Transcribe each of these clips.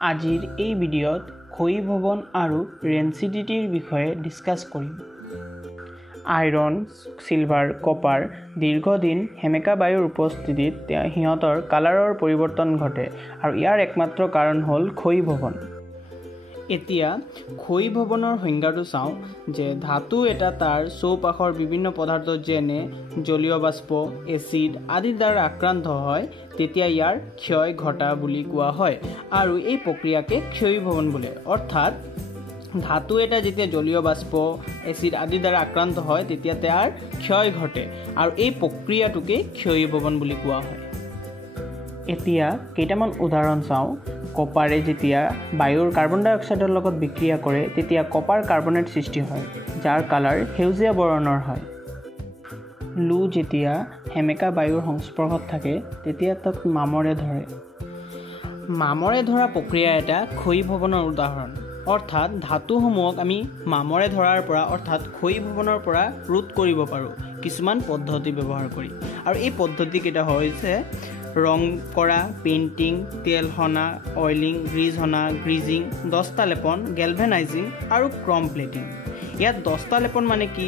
আজিৰ এই ভিডিঅ'ত ক্ষয়ীভৱন আৰু ৰেঞ্চিডিটিৰ বিষয়ে ডিছকাছ কৰিম। আইৰণ, চিলভাৰ, কপাৰ দীৰ্ঘদিন সেমেকা বায়ুৰ উপস্থিতিত সিহঁতৰ কালাৰৰ পৰিৱৰ্তন ঘটে আৰু ইয়াৰ একমাত্ৰ কাৰণ হ'ল ক্ষয়ীভৱন। এতিয়া ক্ষয়ীভৱনৰ সংজ্ঞাটো চাওঁ যে ধাতু এটা তাৰ চৌপাশৰ বিভিন্ন পদাৰ্থ যেনে জলীয় বাষ্প, এচিড আদিৰ দ্বাৰা আক্ৰান্ত হয় তেতিয়া ইয়াৰ ক্ষয় ঘটা বুলি কোৱা হয় আৰু এই প্ৰক্ৰিয়াকে ক্ষয়ীভৱন বোলে। অৰ্থাৎ ধাতু এটা যেতিয়া জলীয় বাষ্প, এচিড আদিৰ দ্বাৰা আক্ৰান্ত হয় তেতিয়া তাৰ ক্ষয় ঘটে আৰু এই প্ৰক্ৰিয়াটোকে ক্ষয়ীভৱন বুলি কোৱা হয়। এতিয়া কেইটামান উদাহৰণ চাওঁ। কপাৰে যেতিয়া বায়ুৰ কাৰ্বন ডাই অক্সাইডৰ লগত বিক্ৰিয়া কৰে তেতিয়া কপাৰ কাৰ্বনেট সৃষ্টি হয় যাৰ কালাৰ সেউজীয়া বৰণৰ হয়। লো যেতিয়া সেমেকা বায়ুৰ সংস্পৰ্শত থাকে তেতিয়া তাক মামৰে ধৰে। মামৰে ধৰা প্ৰক্ৰিয়া এটা ক্ষয়ীভৱনৰ উদাহৰণ। অৰ্থাৎ ধাতুসমূহক আমি মামৰে ধৰাৰ পৰা অৰ্থাৎ ক্ষয়ীভৱনৰ পৰা ৰোধ কৰিব পাৰোঁ কিছুমান পদ্ধতি ব্যৱহাৰ কৰি। আৰু এই পদ্ধতিকেইটা হৈছে ৰং কৰা, পেইণ্টিং, তেল সনা, অইলিং, গ্ৰীজ সনা, গ্ৰীজিং, দস্তা লেপন, গেলভেনাইজিং আৰু ক্ৰম প্লেটিং। ইয়াত দস্তা লেপন মানে কি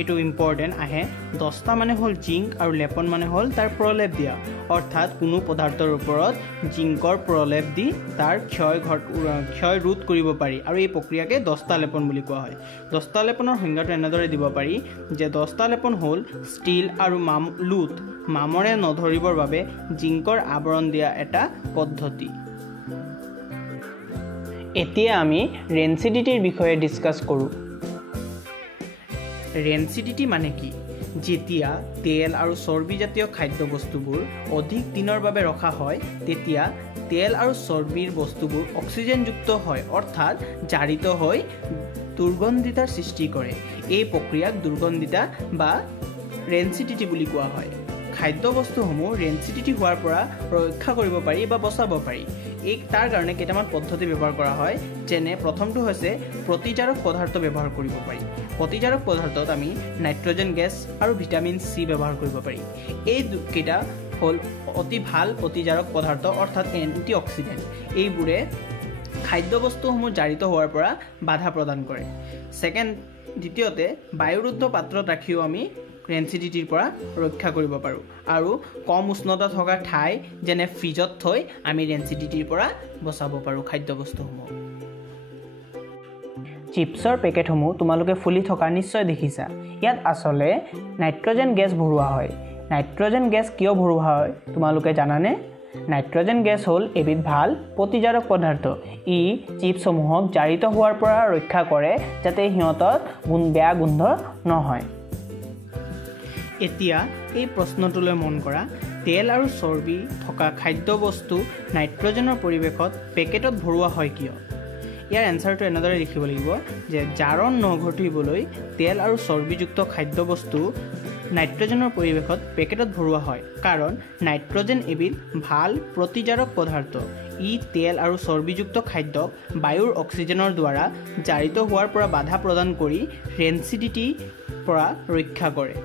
এইটো ইম্পৰ্টেণ্ট আহে। দস্তা মানে হ'ল জিংক আৰু লেপন মানে হ'ল তাৰ প্ৰলেপ দিয়া। অৰ্থাৎ কোনো পদাৰ্থৰ ওপৰত জিংকৰ প্ৰলেপ দি তাৰ ক্ষয় ৰোধ কৰিব পাৰি আৰু এই প্ৰক্ৰিয়াকে দস্তা লেপন বুলি কোৱা হয়। দস্তা লেপনৰ সংজ্ঞাটো এনেদৰে দিব পাৰি যে দস্তা লেপন হ'ল ষ্টীল আৰু লোত মামৰে নধৰিবৰ বাবে জিংকৰ আৱৰণ দিয়া এটা পদ্ধতি। এতিয়া আমি ৰেঞ্চিডিটিৰ বিষয়ে ডিছকাছ কৰোঁ। ৰেঞ্চিডিটি মানে কি? যেতিয়া তেল আৰু চৰ্বিজাতীয় খাদ্যবস্তুবোৰ অধিক দিনৰ বাবে ৰখা হয় তেতিয়া তেল আৰু চৰ্বিৰ বস্তুবোৰ অক্সিজেনযুক্ত হয় অৰ্থাৎ জাৰিত হৈ দুৰ্গন্ধিতাৰ সৃষ্টি কৰে। এই প্ৰক্ৰিয়াক দুৰ্গন্ধিতা বা ৰেঞ্চিডিটি বুলি কোৱা হয়। খাদ্যবস্তুসমূহ ৰেঞ্চিডিটি হোৱাৰ পৰা ৰক্ষা কৰিব পাৰি বা বচাব পাৰি। তাৰ কাৰণে কেইটামান পদ্ধতি ব্যৱহাৰ কৰা হয়। যেনে প্ৰথমটো হৈছে প্ৰতিজাৰক পদাৰ্থ ব্যৱহাৰ কৰিব পাৰি। প্ৰতিজাৰক পদাৰ্থত আমি নাইট্ৰজেন গেছ আৰু ভিটামিন চি ব্যৱহাৰ কৰিব পাৰি। এইকেইটা হ'ল অতি ভাল প্ৰতিজাৰক পদাৰ্থ অৰ্থাৎ এণ্টি অক্সিডেণ্ট। এইবোৰে খাদ্যবস্তুসমূহ জাৰিত হোৱাৰ পৰা বাধা প্ৰদান কৰে। দ্বিতীয়তে বায়ুৰুদ্ধ পাত্ৰত ৰাখিও আমি ৰেঞ্চিডিটিৰ পৰা ৰক্ষা কৰিব পাৰোঁ আৰু কম উষ্ণতা থকা ঠাই যেনে ফ্ৰিজত থৈ আমি ৰেঞ্চিডিটিৰ পৰা বচাব পাৰোঁ খাদ্যবস্তুসমূহ। চিপছৰ পেকেটসমূহ তোমালোকে ফুলি থকা নিশ্চয় দেখিছা। ইয়াত আচলতে নাইট্ৰজেন গেছ ভৰোৱা হয়। নাইট্ৰজেন গেছ কিয় ভৰোৱা হয় তোমালোকে জানানে? নাইট্ৰজেন গেছ হ'ল এবিধ ভাল প্ৰতিজাৰক পদাৰ্থ। ই চিপছসমূহক জাৰিত হোৱাৰ পৰা ৰক্ষা কৰে যাতে সিহঁতৰ বেয়া গোন্ধ নহয়। এতিয়া এই প্ৰশ্নটোলৈ মন কৰা, তেল আৰু চৰ্বি থকা খাদ্যবস্তু নাইট্ৰজেনৰ পৰিৱেশত পেকেটত ভৰোৱা হয় কিয়? ইয়াৰ এনচাৰটো এনেদৰে লিখিব লাগিব যে জাৰণ নঘটিবলৈ তেল আৰু চৰ্বিযুক্ত খাদ্যবস্তু নাইট্ৰজেনৰ পৰিৱেশত পেকেটত ভৰোৱা হয় কাৰণ নাইট্ৰজেন এবিধ ভাল প্ৰতিজাৰক পদাৰ্থ। ই তেল আৰু চৰ্বিযুক্ত খাদ্যক বায়ুৰ অক্সিজেনৰ দ্বাৰা জাৰিত হোৱাৰ পৰা বাধা প্ৰদান কৰি ৰেঞ্চিডিটিৰ পৰা ৰক্ষা কৰে।